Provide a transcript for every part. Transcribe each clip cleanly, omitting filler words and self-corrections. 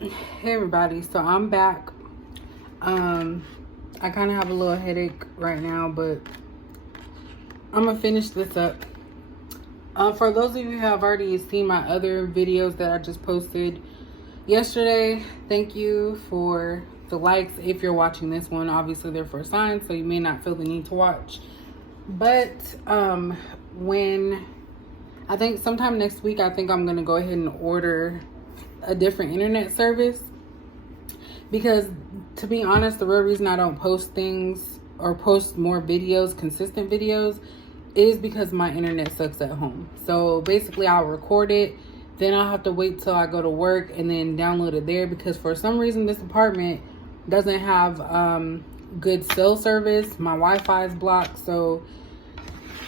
Hey everybody, so I'm back. I kind of have a little headache right now, but I'm gonna finish this up. For those of you who have already seen my other videos that I just posted yesterday, thank you for the likes. If you're watching this one, obviously they're for a sign, so you may not feel the need to watch. But when I think sometime next week, I think I'm gonna go ahead and order a different internet service, because to be honest, the real reason I don't post things or post more videos, consistent videos, is because my internet sucks at home. So basically I'll record it, then I'll have to wait till I go to work and then download it there, because for some reason this apartment doesn't have good cell service. My Wi-Fi is blocked, so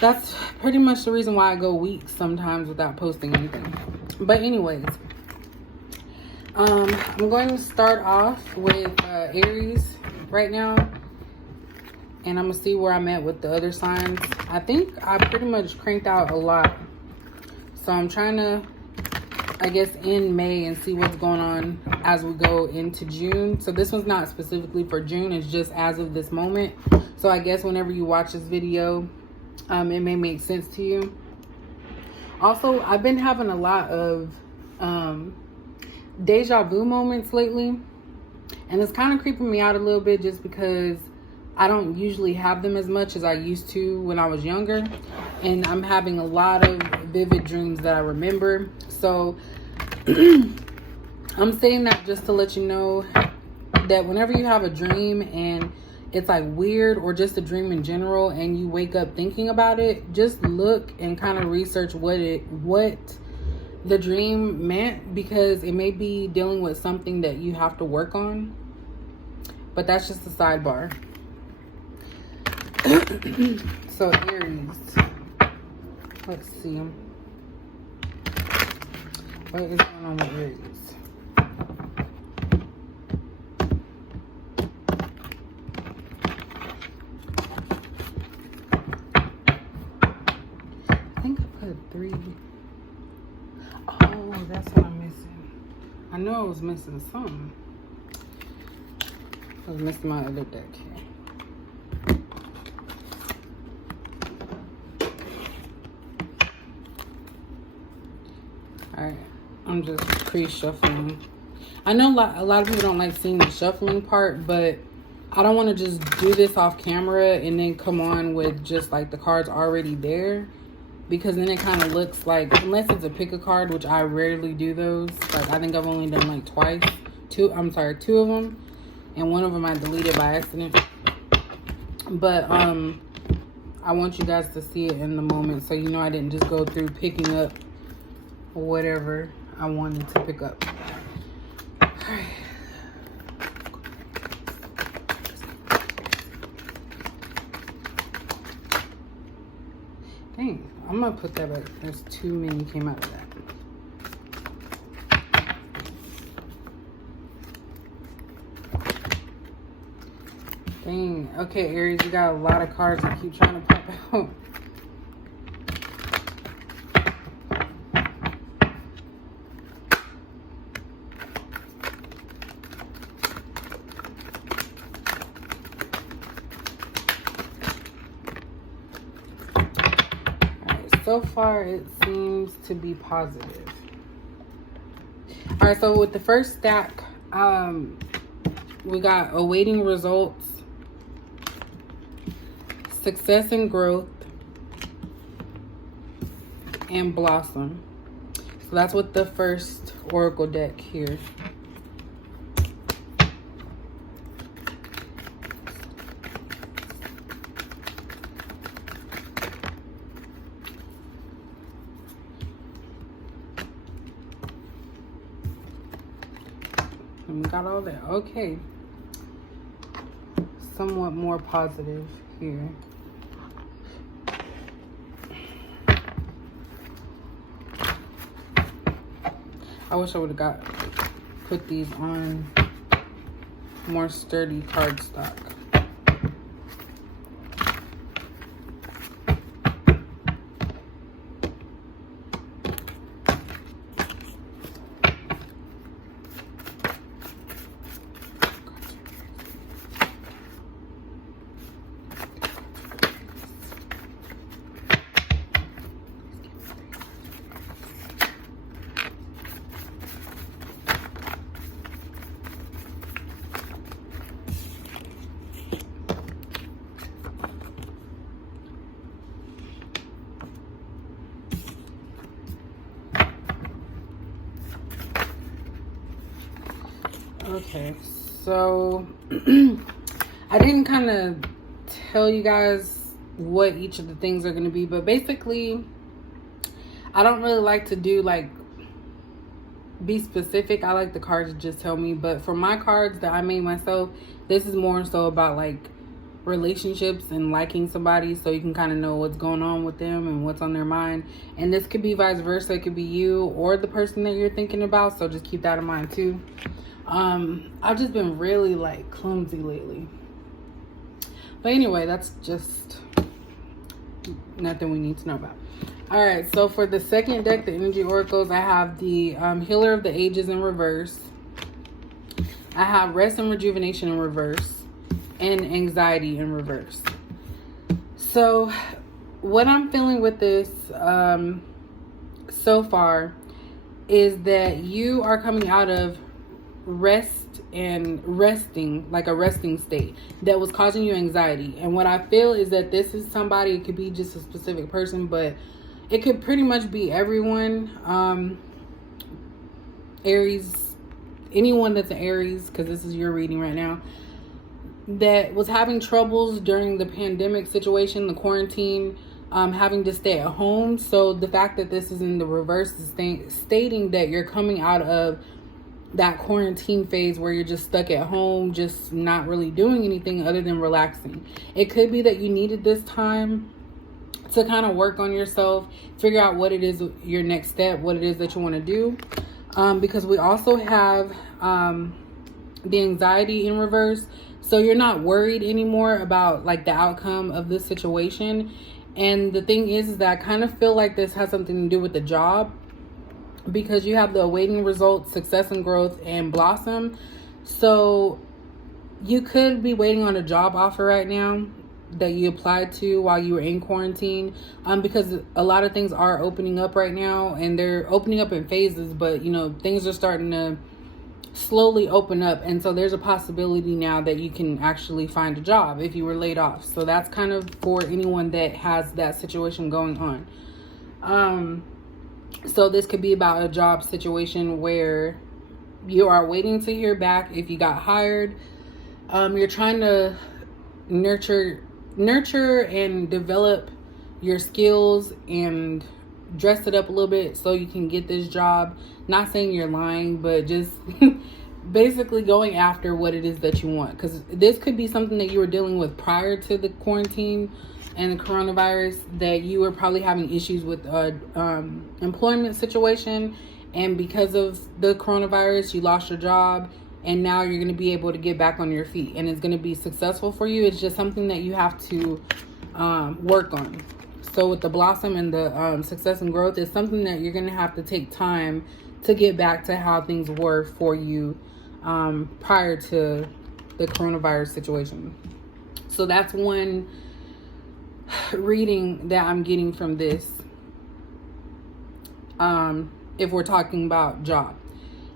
that's pretty much the reason why I go weeks sometimes without posting anything. But anyways, I'm going to start off with Aries right now, and I'm gonna see where I'm at with the other signs. I think I pretty much cranked out a lot, so I'm trying to, I guess, end May and see what's going on as we go into June. So this one's not specifically for June, it's just as of this moment. So I guess whenever you watch this video, it may make sense to you. Also, I've been having a lot of deja vu moments lately, and it's kind of creeping me out a little bit, just because I don't usually have them as much as I used to when I was younger, and I'm having a lot of vivid dreams that I remember. So I'm saying that just to let you know that whenever you have a dream and it's like weird, or just a dream in general, and you wake up thinking about it, just look and kind of research what the dream meant, because it may be dealing with something that you have to work on. But that's just a sidebar. So Aries, let's see, what is going on with Aries? I think I put 3. Oh, that's what I'm missing. I know I was missing something. I was missing my other deck here. Alright, I'm just pre-shuffling. I know a lot of people don't like seeing the shuffling part, but I don't want to just do this off camera and then come on with just like the cards already there, because then it kind of looks like, unless it's a pick a card, which I rarely do those. Like, I think I've only done like two of them, and one of them I deleted by accident. But I want you guys to see it in the moment, so you know I didn't just go through picking up whatever I wanted to pick up. All right. Dang, I'm gonna put that back. There's too many came out of that. Dang. Okay, Aries, you got a lot of cards that keep trying to pop out. So far, it seems to be positive. All right, so with the first stack, we got awaiting results, success and growth, and blossom. So that's with the first oracle deck here. And we got all that. Okay. Somewhat more positive here. I wish I would have put these on more sturdy cardstock. Okay, so I didn't kind of tell you guys what each of the things are going to be, but basically I don't really like to do like be specific. I like the cards to just tell me, but for my cards that I made myself, this is more so about like relationships and liking somebody, so you can kind of know what's going on with them and what's on their mind. And this could be vice versa. It could be you or the person that you're thinking about, so just keep that in mind too. I've just been really like clumsy lately, but anyway, that's just nothing we need to know about. All right, so for the second deck, the energy oracles, I have the healer of the ages in reverse. I have rest and rejuvenation in reverse, and anxiety in reverse. So what I'm feeling with this so far is that you are coming out of resting, like a resting state that was causing you anxiety. And what I feel is that this is somebody, it could be just a specific person, but it could pretty much be everyone. Aries, anyone that's an Aries, because this is your reading right now, that was having troubles during the pandemic situation, the quarantine, having to stay at home. So the fact that this is in the reverse is stating that you're coming out of that quarantine phase where you're just stuck at home, just not really doing anything other than relaxing. It could be that you needed this time to kind of work on yourself, figure out what it is, your next step, what it is that you want to do. Because we also have the anxiety in reverse. So you're not worried anymore about like the outcome of this situation. And the thing is that I kind of feel like this has something to do with the job, because you have the awaiting results, success and growth, and blossom. So you could be waiting on a job offer right now that you applied to while you were in quarantine, because a lot of things are opening up right now, and they're opening up in phases, but you know, things are starting to slowly open up, and so there's a possibility now that you can actually find a job if you were laid off. So that's kind of for anyone that has that situation going on. So this could be about a job situation where you are waiting to hear back if you got hired. You're trying to nurture and develop your skills and dress it up a little bit so you can get this job. Not saying you're lying, but just basically going after what it is that you want, because this could be something that you were dealing with prior to the quarantine and the coronavirus, that you were probably having issues with employment situation, and because of the coronavirus you lost your job, and now you're going to be able to get back on your feet, and it's going to be successful for you. It's just something that you have to work on. So with the blossom and the success and growth, it's something that you're going to have to take time to get back to how things were for you prior to the coronavirus situation. So that's one reading that I'm getting from this, if we're talking about job.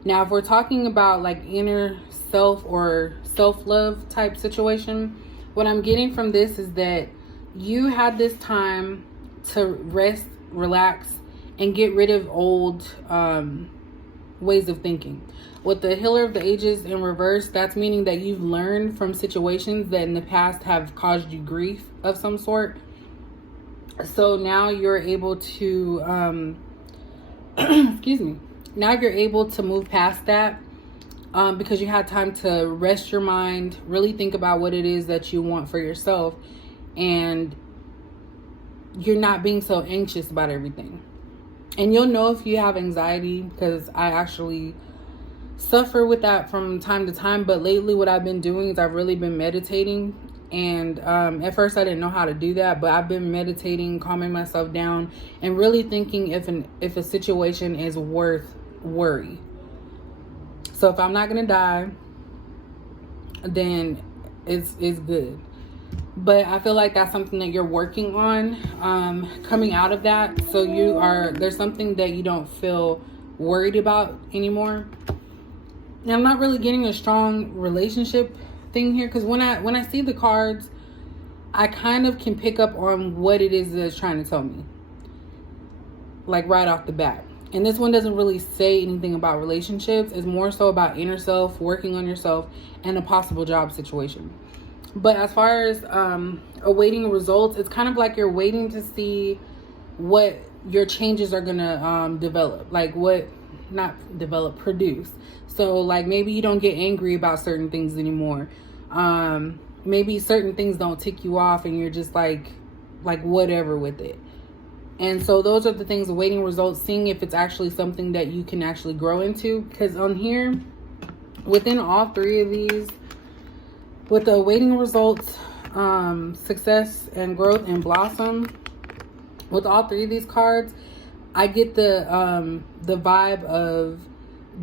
Now, if we're talking about like inner self or self-love type situation, what I'm getting from this is that you had this time to rest, relax, and get rid of old ways of thinking. With the healer of the ages in reverse, that's meaning that you've learned from situations that in the past have caused you grief of some sort. So now you're able to excuse me, now you're able to move past that, because you had time to rest your mind, really think about what it is that you want for yourself, and you're not being so anxious about everything. And you'll know if you have anxiety, because I actually suffer with that from time to time. But lately what I've been doing is I've really been meditating. And at first I didn't know how to do that, but I've been meditating, calming myself down, and really thinking if a situation is worth worry. So if I'm not gonna die, then it's good. But I feel like that's something that you're working on, coming out of that. So there's something that you don't feel worried about anymore. Now, I'm not really getting a strong relationship thing here, because when I see the cards, I kind of can pick up on what it is that it's trying to tell me, like right off the bat. And this one doesn't really say anything about relationships. It's more so about inner self, working on yourself, and a possible job situation. But as far as awaiting results, it's kind of like you're waiting to see what your changes are going to develop. Like what, not develop, produce. So like maybe you don't get angry about certain things anymore. Maybe certain things don't tick you off and you're just like whatever with it. And so those are the things, awaiting results, seeing if it's actually something that you can actually grow into. Because on here, within all three of these, with the awaiting results, success and growth and blossom, with all three of these cards, I get the vibe of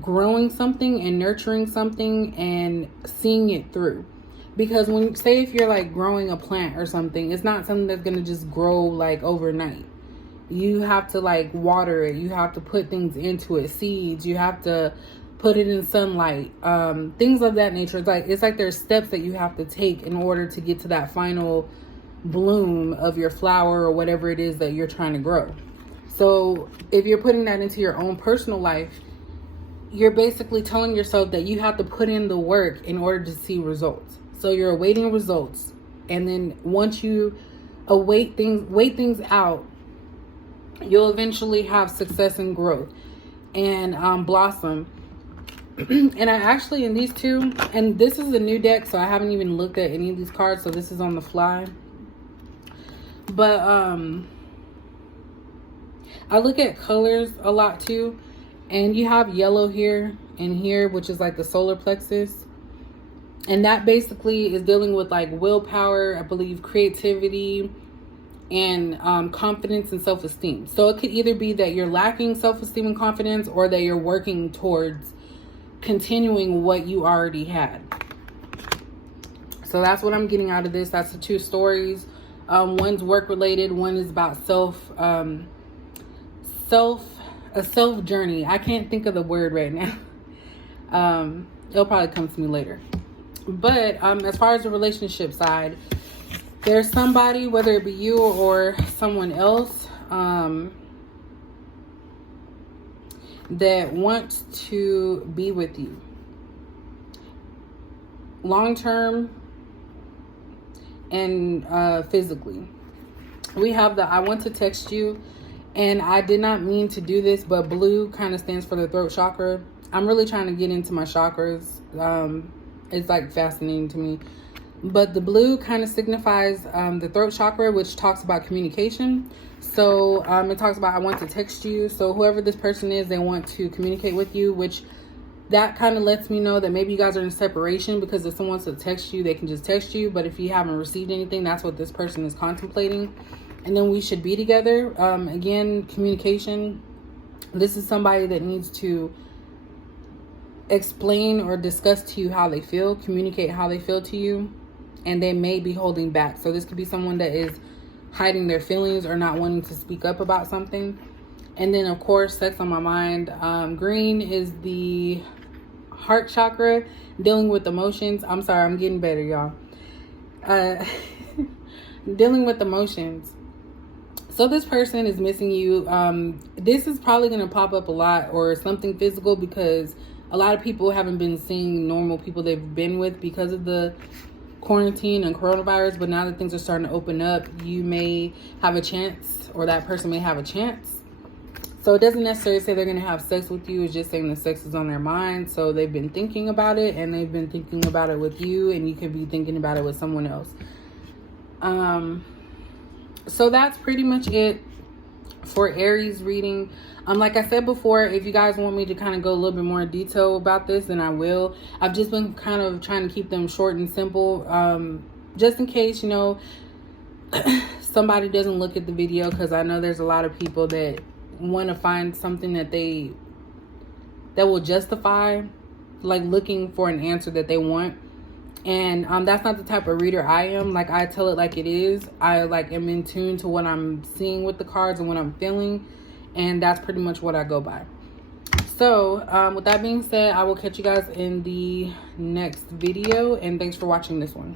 growing something and nurturing something and seeing it through. Because when, say if you're like growing a plant or something, it's not something that's going to just grow like overnight. You have to like water it. You have to put things into it, seeds. You have to put it in sunlight, things of that nature. It's like there's steps that you have to take in order to get to that final bloom of your flower or whatever it is that you're trying to grow. So if you're putting that into your own personal life, you're basically telling yourself that you have to put in the work in order to see results. So you're awaiting results, and then once you wait things out, you'll eventually have success and growth and blossom. And I actually, in these two, and this is a new deck, so I haven't even looked at any of these cards, so this is on the fly. But I look at colors a lot too, and you have yellow here and here, which is like the solar plexus. And that basically is dealing with like willpower, I believe, creativity, and confidence and self-esteem. So it could either be that you're lacking self-esteem and confidence, or that you're working towards continuing what you already had. So that's what I'm getting out of this. That's the two stories. One's work related, one is about a self journey. I can't think of the word right now. It'll probably come to me later. But as far as the relationship side, there's somebody, whether it be you or someone else, that wants to be with you long term and physically. We have the I want to text you, and I did not mean to do this, but blue kind of stands for the throat chakra. I'm really trying to get into my chakras. It's like fascinating to me. But the blue kind of signifies the throat chakra, which talks about communication. So it talks about I want to text you. So whoever this person is, they want to communicate with you, which that kind of lets me know that maybe you guys are in separation, because if someone wants to text you, they can just text you. But if you haven't received anything, that's what this person is contemplating. And then we should be together. Again, communication. This is somebody that needs to explain or discuss to you how they feel, communicate how they feel to you, and they may be holding back. So this could be someone that is hiding their feelings or not wanting to speak up about something. And then of course, sex on my mind. Green is the heart chakra, dealing with emotions. I'm sorry, I'm getting better, y'all. Dealing with emotions. So this person is missing you. This is probably going to pop up a lot, or something physical, because a lot of people haven't been seeing normal people they've been with because of the quarantine and coronavirus. But now that things are starting to open up, you may have a chance, or that person may have a chance. So it doesn't necessarily say they're going to have sex with you. It's just saying the sex is on their mind. So they've been thinking about it, and they've been thinking about it with you, and you could be thinking about it with someone else. So that's pretty much it for Aries reading. Like I said before, if you guys want me to kind of go a little bit more in detail about this, then I will. I've just been kind of trying to keep them short and simple, just in case, you know, somebody doesn't look at the video, because I know there's a lot of people that want to find something that will justify, like, looking for an answer that they want. And that's not the type of reader I am. Like, I tell it like it is. I am in tune to what I'm seeing with the cards and what I'm feeling, and that's pretty much what I go by. So with that being said, I will catch you guys in the next video, and thanks for watching this one.